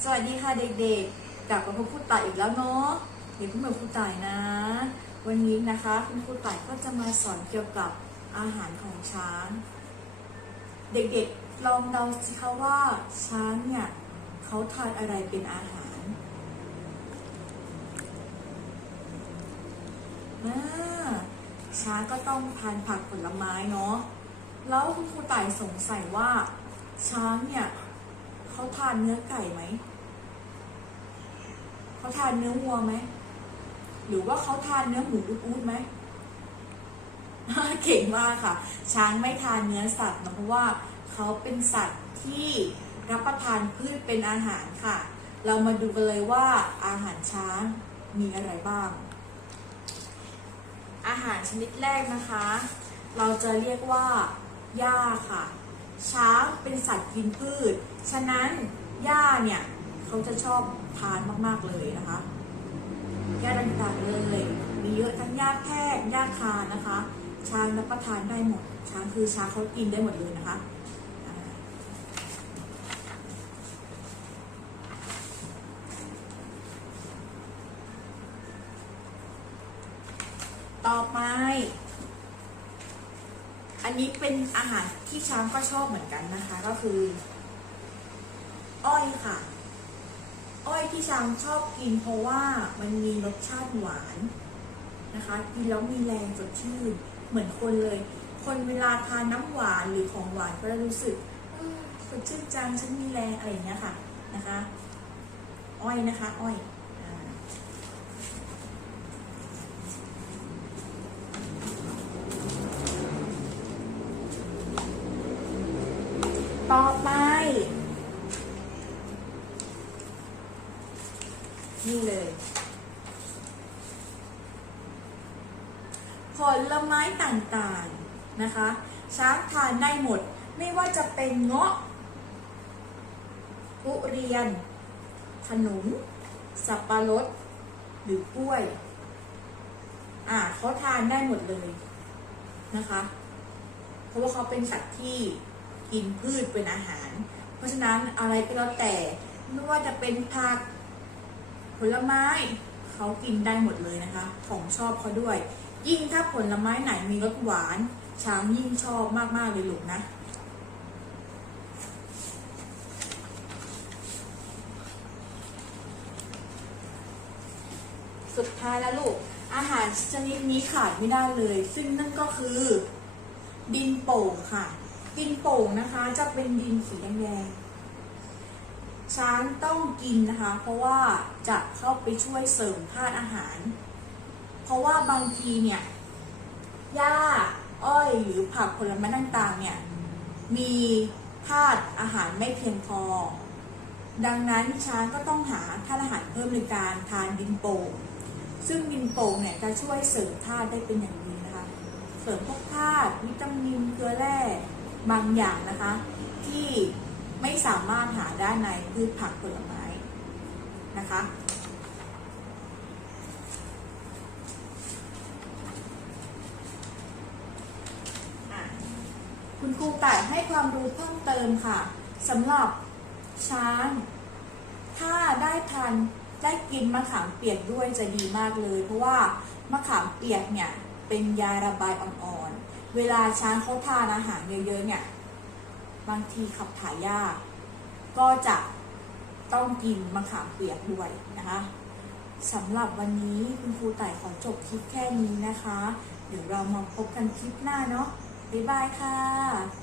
สวัสดีค่ะเด็กๆ กลับกับคุณครูต่ายอีกแล้วเนาะเด็กคุณเหมือนครูต่ายนะ วันนี้นะคะคุณครูต่ายก็จะมาสอนเกี่ยวกับอาหารของช้าง เด็กๆลองเดาสิคะว่าช้างเนี่ยเขาทานอะไรเป็นอาหารอาช้างก็ต้องทานผักผลไม้เนาะแล้วคุณครูต่ายสงสัยว่าช้างเนี่ย เขาทานเนื้อไก่ไหม เขาทานเนื้อวัวไหม หรือว่าเขาทานเนื้อหมูอุดไหมเก่งมากค่ะ ช้างไม่ทานเนื้อสัตว์นะเพราะว่าเขาเป็นสัตว์ที่รับประทานพืชเป็นอาหารค่ะ เรามาดูกันเลยว่าอาหารช้างมีอะไรบ้าง อาหารชนิดแรกนะคะ เราจะเรียกว่าหญ้าค่ะ ช้างเป็นสัตว์กินพืช ฉะนั้นหญ้าเนี่ยเขาจะชอบทานมากๆเลยนะคะหญ้าต่างๆเลย มีเยอะทั้งหญ้าแพรกหญ้าคานะคะ ช้างรับประทานได้หมด ช้างคือช้างเขากินได้หมดเลยนะคะต่อไป อันนี้เป็นอาหารที่ช้างก็ชอบเหมือนกันนะคะ ก็คือ อ้อยค่ะ อ้อยที่ช้างชอบกินเพราะว่ามันมีรสชาติหวานนะคะ กินแล้วมีแรงสดชื่น เหมือนคนเลย คนเวลาทานน้ำหวานหรือของหวานก็จะรู้สึกสดชื่นจังฉันมีแรงอะไรอย่างเงี้ยค่ะนะคะ อ้อยนะคะ อ้อยอ่า ต่อไป นี่เลย ผลไม้ต่างๆนะคะ ช้างทานได้หมด ไม่ว่าจะเป็นเงาะทุเรียน ขนุน สับปะรด หรือกล้วย อ่าเขาทานได้หมดเลยนะคะ เพราะว่าเขาเป็นสัตว์ที่ กินพืชเป็นอาหาร เพราะฉะนั้นอะไรก็แล้วแต่ไม่ว่าจะเป็นผักผลไม้เขากินได้หมดเลยนะคะ ของชอบเขาด้วย ยิ่งถ้าผลไม้ไหนมีรสหวาน ช้างยิ่งชอบมาก ๆ เลยลูกนะสุดท้ายแล้วลูก อาหารชนิดนี้ขาดไม่ได้เลย ซึ่งนั่นก็คือ ดินโป่งค่ะ ดินโป่งนะคะ จะเป็นดินสีแดงๆช้างต้องกินนะคะ เพราะว่าจะเข้าไปช่วยเสริมธาตุอาหาร เพราะว่าบางทีเนี่ยหญ้าอ้อยหรือผักผลไม้ต่างๆเนี่ยมีธาตุอาหารไม่เพียงพอ ดังนั้นช้างก็ต้องหาธาตุอาหารเพิ่มในการทานดินโป่งซึ่งดินโป่งเนี่ยจะช่วยเสริมธาตุได้เป็นอย่างดีนะคะ เสริมพวกธาตุวิตามินเกลือแร่ บางอย่างนะคะ ที่ไม่สามารถหาได้ในพืชผักผลไม้นะคะคุณครูแต่ให้ความรู้เพิ่มเติมค่ะสำหรับช้าง ถ้าได้ทานได้กินมะขามเปียกด้วยจะดีมากเลย เพราะว่ามะขามเปียกเนี่ยเป็นยาระบายอ่อน เวลาช้างเขาทานอาหารเยอะๆเนี่ย บางทีขับถ่ายยาก ก็จะต้องกินมะขามเปียกด้วยนะคะสำหรับวันนี้คุณครูไต่ขอจบคลิปแค่นี้นะคะ เดี๋ยวเรามาพบกันคลิปหน้าเนาะบ๊ายบายค่ะ